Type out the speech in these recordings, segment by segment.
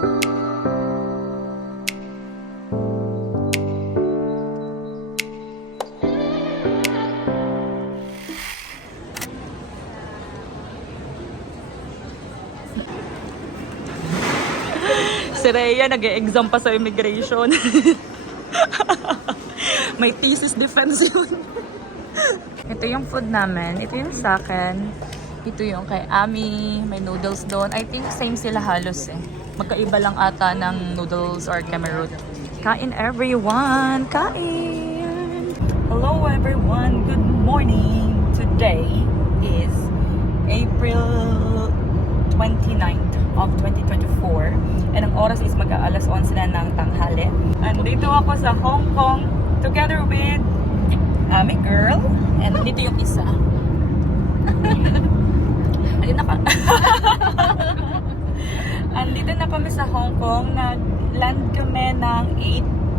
Si Rhea nag-e-exam pa sa immigration. May thesis defense yun. Ito yung food namin. Ito yung sa akin. Ito yung kay Ami. May noodles doon. I think same sila halos eh. Magkaiba lang ata ng noodles or kemerut. Kain everyone! Kain! Hello everyone! Good morning! Today is April 29th of 2024. And ang oras is mag-aalas 11 na ng tanghali. And dito ako sa Hong Kong together with Ami girl. And dito yung isa. Ayun na ka. Andito na kami sa Hong Kong. Nag-land kami ng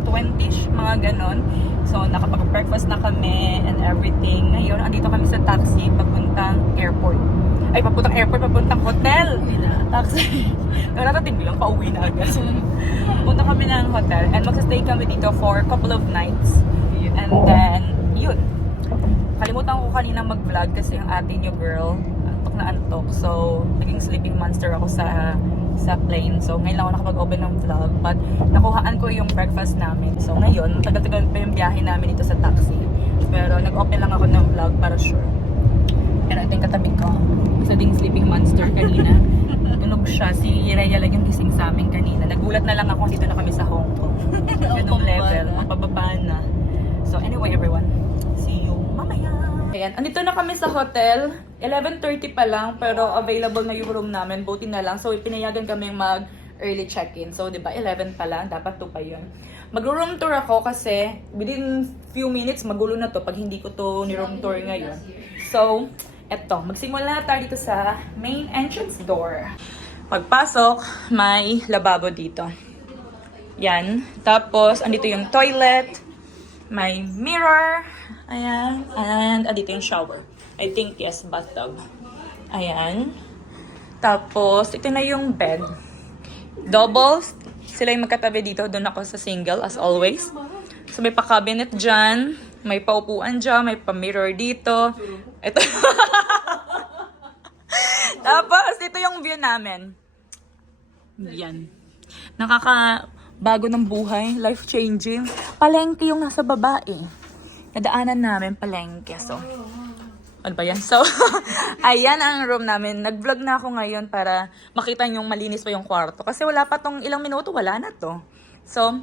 8:20ish, mga ganon. So, nakapag-breakfast na kami and everything. Ngayon, andito kami sa taxi papuntang airport. Ay, papuntang airport, papuntang hotel. Taxi. Nararating bilang, pauwi na agad. Punta kami ng hotel and magsa-stay kami dito for a couple of nights. And then, yun. Kalimutan ko kanina mag-vlog kasi yung ate niyo girl, antok na antok. So, naging sleeping monster ako sa plane. So, ngayon lang ako nakapag-open ng vlog. But, nakuhaan ko yung breakfast namin. So, ngayon, tagal-tagal pa yung biyahe namin dito sa taxi. Pero, nag-open lang ako ng vlog para sure. Pero ito yung katabi ko. Isa ding sleeping monster kanina. Tunog siya. Si Rhea lang yung gising sa amin kanina. Nagulat na lang ako dito na kami sa Hong Kong. Ganong level. Mapababa na. So anyway everyone, see you mamaya. Ayan, andito na kami sa hotel. 11:30 pa lang pero available na yung room namin. Buti na lang. So pinayagan kami mag early check-in. So 'di ba 11 pa lang, dapat 2 pa 'yun. Mag-room tour ako kasi within few minutes magulo na to pag hindi ko to ni-room tour ngayon. So, eto, magsimula na tayo dito sa main entrance door. Pagpasok, may lababo dito. Yan. Tapos, andito yung toilet. May mirror. Ayan. And andito yung shower. I think, yes, bathtub. Ayan. Tapos, ito na yung bed. Double. Sila yung magkatabi dito. Doon ako sa single, as always. So, may pa-cabinet dyan. May paupuan dyan. May pa-mirror dito. Ito. Tapos, ito yung view namin. Yan. Nakakabago ng buhay. Life-changing. Palengke yung nasa baba eh. Nadaanan namin palengke. So, ano ba yan? So, ayan ang room namin. Nag-vlog na ako ngayon para makita nyo malinis pa yung kwarto. Kasi wala pa tong ilang minuto, wala na to. So,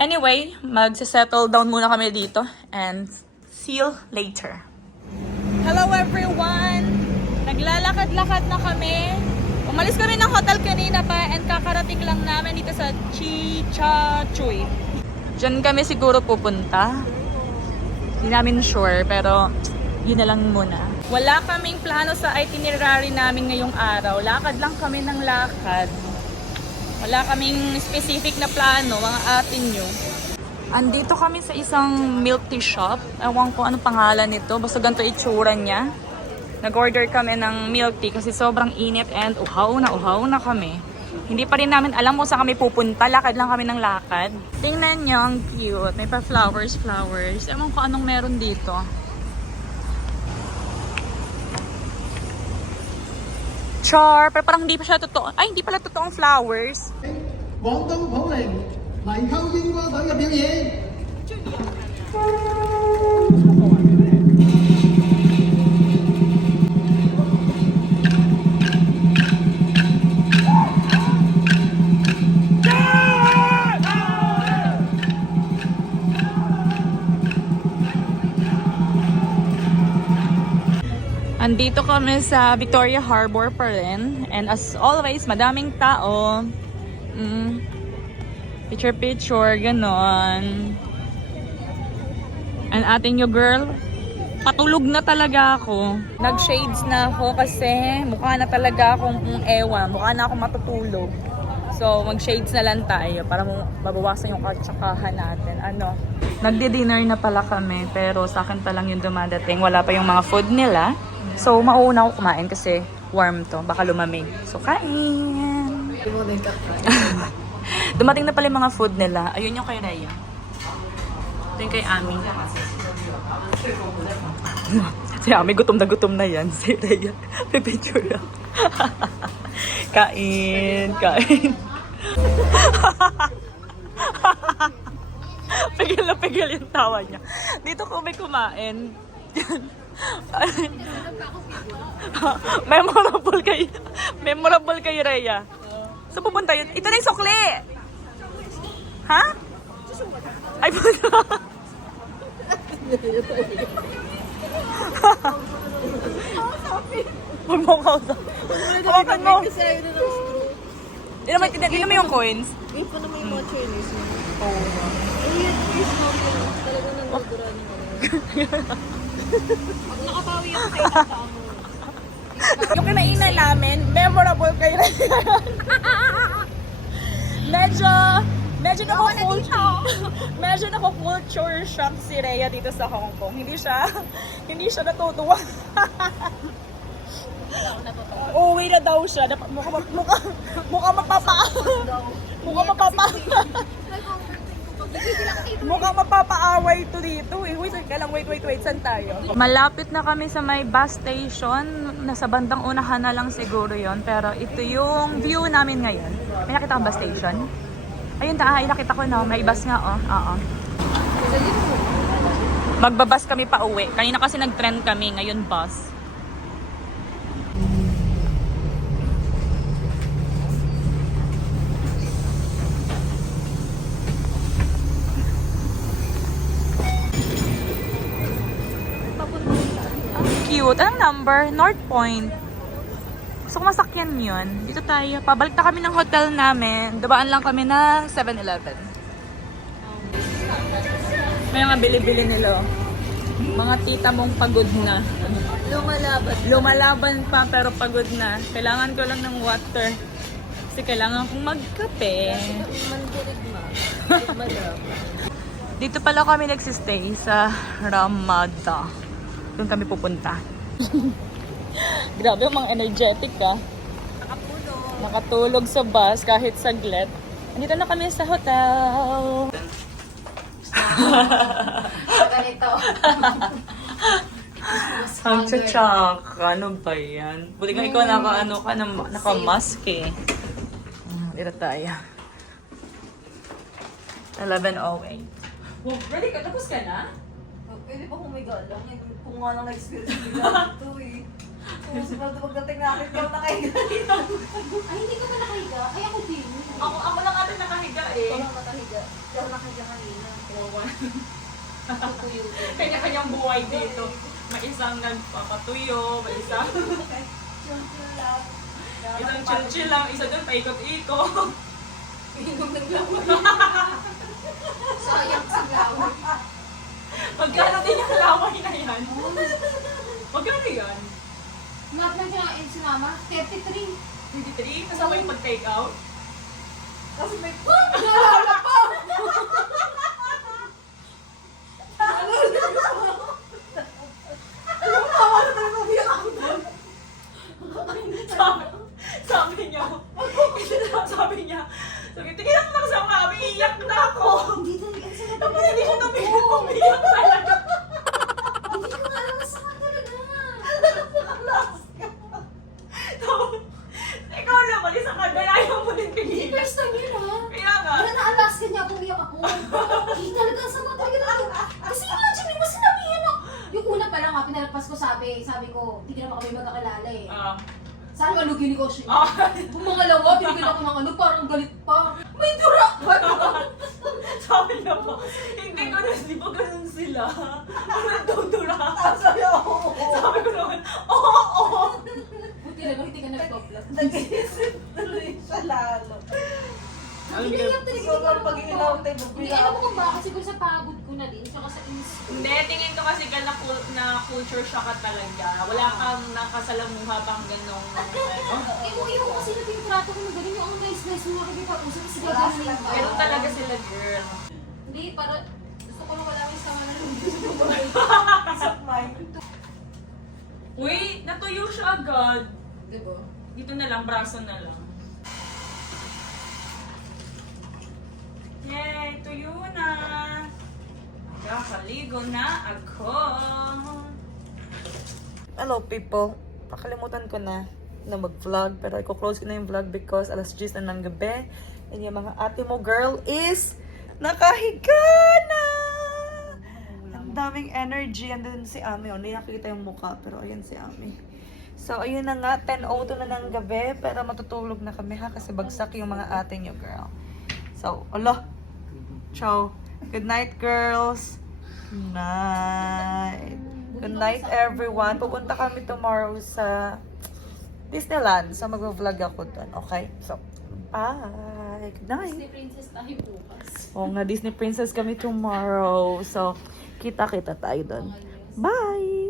anyway, magse-settle down muna kami dito. And see you later. Hello everyone! Naglalakad-lakad na kami. Umalis kami ng hotel kanina pa and kakarating lang namin dito sa Chichachuy. Diyan kami siguro pupunta. Hindi namin sure pero yun na lang muna. Wala kaming plano sa itinerary namin ngayong araw. Lakad lang kami ng lakad. Wala kaming specific na plano, mga atin nyo. Andito kami sa isang milk tea shop. Ewan ko ano pangalan nito. Basta ganito itsura niya. Nag-order kami ng milk tea kasi sobrang init and uhaw na kami. Hindi pa rin namin alam kung saan kami pupunta. Lakad lang kami ng lakad. Tingnan nyo, ang cute. May pa flowers. Ewan ko anong meron dito. Char, pero parang hindi pa siya totoo. Ay, hindi pala totoong flowers. 廣東普寧泥鰍櫻花隊嘅表演。Andito kami sa Victoria Harbor pa rin. And as always, madaming tao. Picture, ganon. And ating yung girl, patulog na talaga ako. Nag-shades na ako kasi mukha na talaga akong ewan. Mukha na akong matutulog. So, mag-shades na lang tayo para mabawasan yung katsakahan natin. Nagdi-dinner na pala kami pero sa akin pa lang yung dumadating. Wala pa yung mga food nila. So, mauuna ako kumain kasi warm to. Baka lumamig. So, kain! Dumating na pala yung mga food nila. Ayun yung kay Rhea. Ito yung kay Ami. Si Ami, gutom na yan. Si Rhea, pipicture lang. Kain. Pigil yung tawa niya. Dito kami kumain. Memorable kay Rhea. So pupunta yun. Ito na yung sukli! Ha? Ay, pupunta. Huwag mo kausap. Hawakan mo. Hindi naman yung coins. Wait pa naman yung mga Chinese. Oo. Eh, yun, please, no, yun. Talagang nangagura niyo. Pag nakabawi ako kayo, tata mo. Yung kinainan namin, memorable kayo na medyo nako-culture shock si Rhea dito sa Hong Kong. Hindi siya natutuwa. Uwi na daw siya. Mukha mapapaaway to dito. Wait lang, wait. Saan tayo? Malapit na kami sa may bus station. Nasa bandang unahan na lang siguro yon. Pero ito yung view namin ngayon. May nakita kang bus station? Ayun, nakita ko na. May bus nga, oh. Oo. Magbabas kami pa uwi. Kanina kasi nag-trend kami. Ngayon, bus. Cute. Anong number? North Point. Gusto ko masakyan yun. Dito tayo. Pabalik na kami ng hotel namin. Dabaan lang kami na 7-Eleven. May mga bili-bili nila. Mga tita mong pagod na. Lumalaban pa pero pagod na. Kailangan ko lang ng water. Kasi kailangan kong magkape. Dito pala kami nagsistay sa Ramada. Doon kami pupunta. Grabe yung mga energetic ka. Nakatulog sa bus kahit saglit. Andito na kami sa hotel. Ganito. Ang tsak. Ano ba yan? Buti nga ikaw naka-mask eh. Dito tayo. 11:08. Well, ready ka? Tapos ka na? Pwede pa humiga lang. Kung nga lang na-experience nila ito eh. Kung siguro pagdating namin, kaya nakahiga dito. Ay, hindi ka pa nakahiga. Ay, ako din. Ako lang ate nakahiga eh. Ito lang nakahiga. Hindi ako nakahiga kanina. Tutuyo ko. Kanya-kanyang buhay dito. May isang nagpapatuyo, may isang Chill lang. isang chill-chill lang, isa doon paikot-ikot. Inom ng laway. Sayang sa laway. Magkano din yung laway na yan? Magkano yan? Map lang kinain si Mama. 33. 23? Kasama yung pag-take out? Kasi may... Sabi, tingin ako na kasama kami, iyak na ako. Hindi talaga. Ang sarap. Tapos hindi siya umiyak talaga. Hindi ko nga alam sa talaga. Ikaw naman, isang kagaya, ayaw mo din Hindi kagaya. first time yun ha. Kaya nga. Wala na-Alaska niya ako, umiyak ako. Hindi talaga ang sama talaga natin. Kasi imagine mo, sinabihan ako. Yung una pa lang ha, pinalagpas ko sabi ko, hindi naman kami magkakalala eh. Saan malugi negosyo niya? Kung mga lawa, binigyan ako ng ano, parang galit pa. May dura pa! Sabi niya po, hindi ko na, di ba ganun sila? Nagdudura. Sabi ako. Sabi ko naman, oo. Buti na lang, hindi ka nag-vlog. Nag-iisip tuloy siya lalo. Hindi iyak talaga. So, pag inilaw tayo, Hindi, alam mo kung bakit siguro sa pagod ko na din, tsaka sa inspo. Hindi, tingin ko kasi ka na culture shock ka talaga. Wala kang nakasalamuha pang ganong Ewan ko kasi yung trato ko na ganun yung ang nice-nice mo makikita ko. Sige, Wala ganun silang yung Ganun talaga sila, girl. Hindi, para gusto ko lang wala may sama na lang. Peace of mind. Uy, natuyo siya agad. Diba? Dito na lang, braso na lang. Maliligo na ako. Hello people. Pakalimutan ko na mag-vlog. Pero i-close ko na yung vlog because alas 10 na ng gabi. And yung mga ate mo girl is nakahiga na! Ang daming energy. Andun si Ami. Hindi nakikita yung mukha. Pero ayun si Ami. So ayun na nga. 10:02 na ng gabi. Pero matutulog na kami ha. Kasi bagsak yung mga ate nyo girl. So, ala. Ciao. Good night girls. Night. Good night everyone. Pupunta kami tomorrow sa Disneyland. So mag-vlog ako doon. Okay? So, bye. Good night. Disney princess tayo bukas. Oo nga, Disney princess kami tomorrow. So, kita-kita tayo doon. Bye!